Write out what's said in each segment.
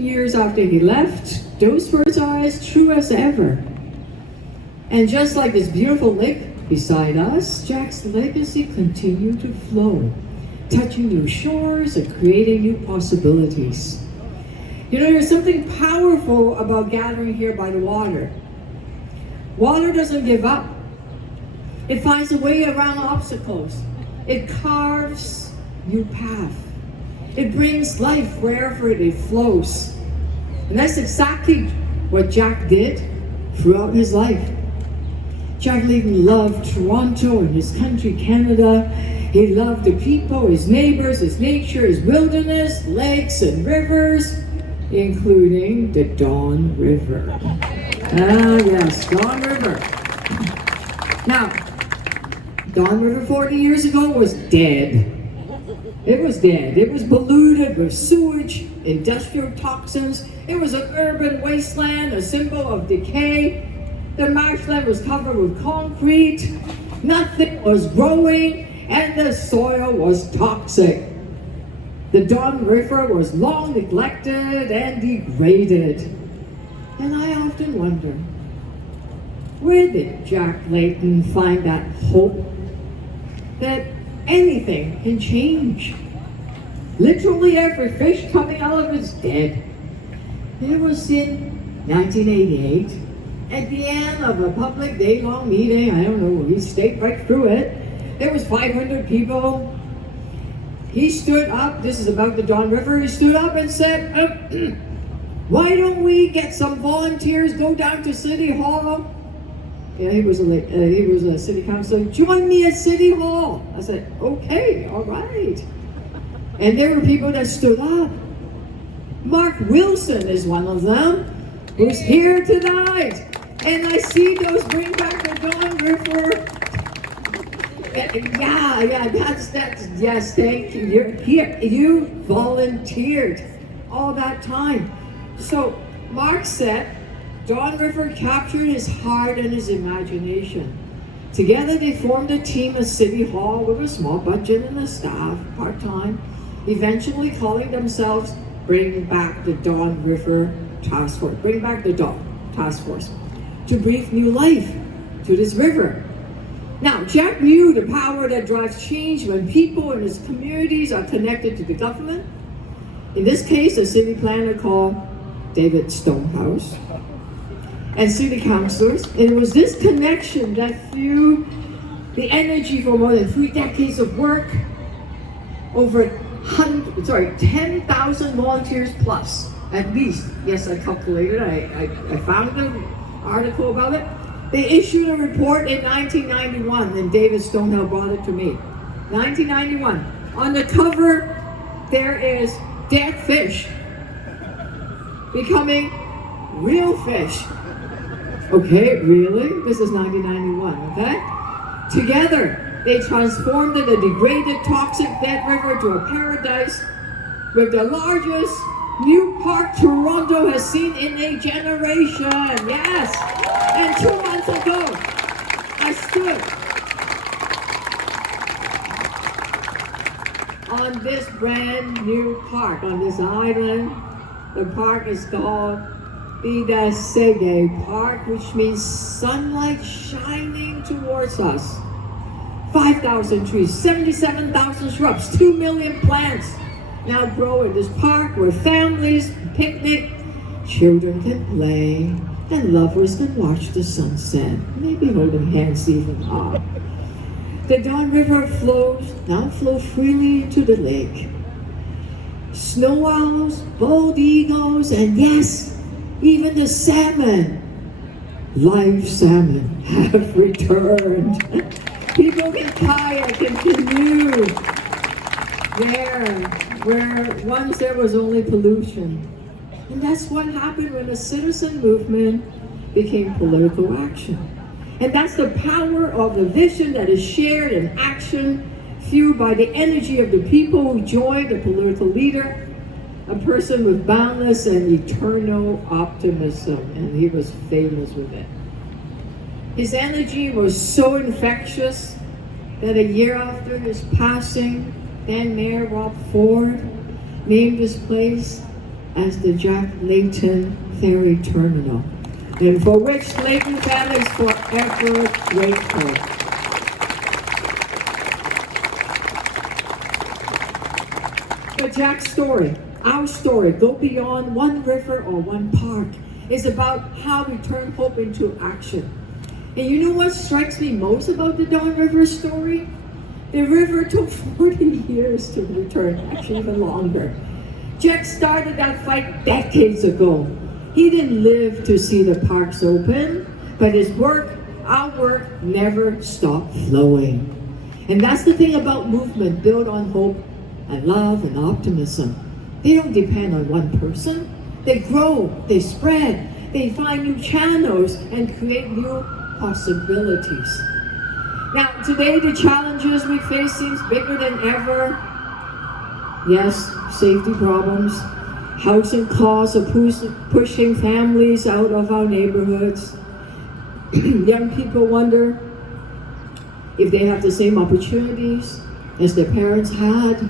Years after he left, those words are as true as ever. And just like this beautiful lake beside us, Jack's legacy continued to flow, touching new shores and creating new possibilities. You know, there's something powerful about gathering here by the water. Water doesn't give up. It finds a way around obstacles. It carves new path. It brings life wherever it flows. And that's exactly what Jack did throughout his life. Jack Layton loved Toronto and his country, Canada. He loved the people, his neighbors, his nature, his wilderness, lakes and rivers, including the Don River. Ah, yes, Don River. Now, Don River 40 years ago was dead. It was dead. It was polluted with sewage, industrial toxins. It was an urban wasteland, a symbol of decay. The marshland was covered with concrete. Nothing was growing, and the soil was toxic. The Don River was long neglected and degraded. And I often wonder, where did Jack Layton find that hope that anything can change? Literally every fish coming out of it's dead. It was in 1988, at the end of a public day-long meeting. I don't know, he stayed right through it. There was 500 people. He stood up, this is about the Don River, he stood up and said, why don't we get some volunteers, go down to City Hall? Yeah, he was a city councilor. Join me at City Hall. I said, okay, all right. And there were people that stood up. Mark Wilson is one of them, who's here tonight. And I see those Bring Back the Don River. Yeah, that's, yes, thank you. You're here, you volunteered all that time. So Mark said, Don River captured his heart and his imagination. Together they formed a team at City Hall with a small budget and a staff, part-time, eventually calling themselves Bring Back the Don River Task Force. Bring Back the Don Task Force. To breathe new life to this river. Now, Jack knew the power that drives change when people in his communities are connected to the government. In this case, a city planner called David Stonehouse, and city councilors. And it was this connection that fueled the energy for more than 3 decades of work, over 10,000 volunteers plus, at least. Yes, I calculated, I found an article about it. They issued a report in 1991, and David Stonehouse brought it to me. 1991. On the cover, there is dead fish becoming real fish. Okay, really? This is 1991, okay? Together, they transformed the degraded, toxic dead river to a paradise with the largest new park Toronto has seen in a generation. Yes! And 2 months ago, I stood on this brand new park, on this island. The park is called Vida Sege Park, which means sunlight shining towards us. 5,000 trees, 77,000 shrubs, 2 million plants now grow in this park where families picnic, children can play, and lovers can watch the sunset, maybe holding hands even. The Don River now flows freely into the lake. Snow owls, bald eagles, and yes, even the salmon, live salmon, have returned. People can kayak and canoe there, where once there was only pollution. And that's what happened when the citizen movement became political action. And that's the power of the vision that is shared in action, fueled by the energy of the people who joined the political leader, a person with boundless and eternal optimism, and he was famous with it. His energy was so infectious that a year after his passing, then Mayor Rob Ford named this place as the Jack Layton Ferry Terminal, and for which Layton family is forever grateful. But Jack's story, our story, go beyond one river or one park. It's about how we turn hope into action. And you know what strikes me most about the Don River story? The river took 40 years to return, actually even longer. Jack started that fight decades ago. He didn't live to see the parks open, but his work, our work, never stopped flowing. And that's the thing about movement built on hope and love and optimism. They don't depend on one person. They grow, they spread, they find new channels and create new possibilities. Now, today the challenges we face seems bigger than ever. Yes, safety problems, housing costs are pushing families out of our neighborhoods. Young people wonder if they have the same opportunities as their parents had.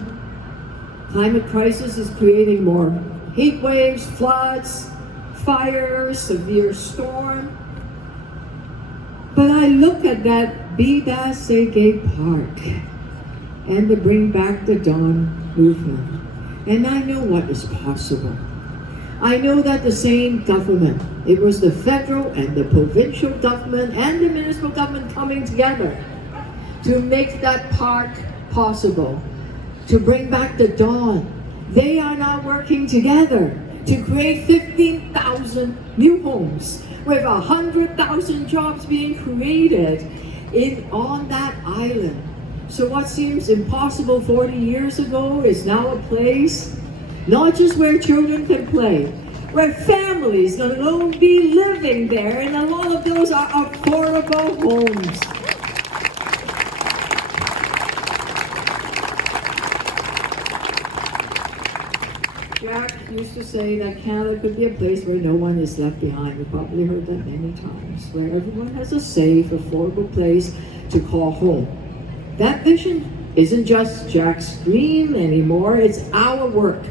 Climate crisis is creating more heat waves, floods, fires, severe storm. But I look at that Bida Sege Park and the Bring Back the Dawn movement, and I know what is possible. I know that the same government, it was the federal and the provincial government and the municipal government coming together to make that park possible, to bring back the dawn. They are now working together to create 15,000 new homes with 100,000 jobs being created on that island. So what seems impossible 40 years ago is now a place not just where children can play, where families can be living there, and a lot of those are affordable homes. Jack used to say that Canada could be a place where no one is left behind. We've probably heard that many times, where everyone has a safe, affordable place to call home. That vision isn't just Jack's dream anymore, it's our work.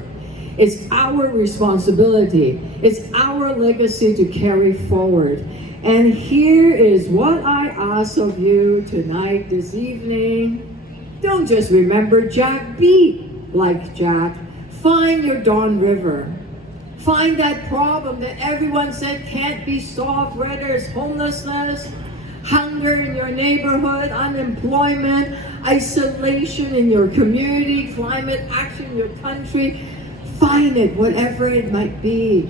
It's our responsibility. It's our legacy to carry forward. And here is what I ask of you tonight, this evening. Don't just remember Jack, be like Jack. Find your Dawn River. Find that problem that everyone said can't be solved, whether it's homelessness, hunger in your neighborhood, unemployment, isolation in your community, climate action in your country. Find it, whatever it might be.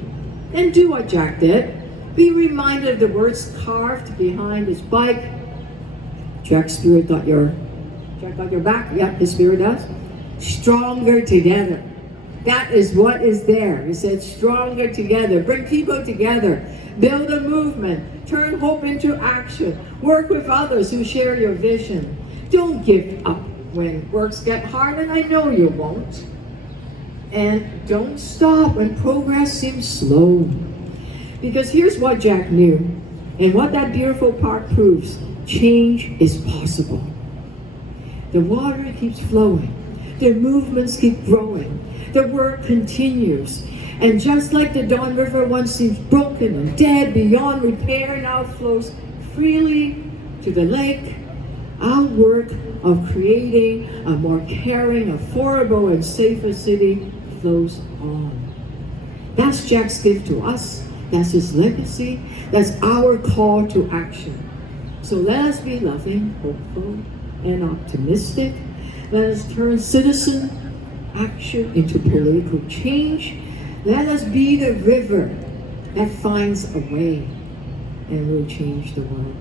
And do what Jack did. Be reminded of the words carved behind his bike. Jack's spirit got your back. Yep, his spirit does. Stronger together. That is what is there. He said, stronger together. Bring people together. Build a movement. Turn hope into action. Work with others who share your vision. Don't give up when works get hard, and I know you won't. And don't stop when progress seems slow. Because here's what Jack knew, and what that beautiful park proves. Change is possible. The water keeps flowing. The movements keep growing. The work continues. And just like the Dawn River once seemed broken and dead, beyond repair, now flows freely to the lake. Our work of creating a more caring, affordable, and safer city flows on. That's Jack's gift to us. That's his legacy. That's our call to action. So let us be loving, hopeful, and optimistic. Let us turn citizen action into political change. Let us be the river that finds a way and will change the world.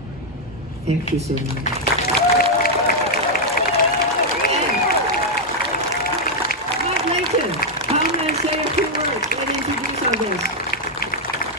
Thank you so much.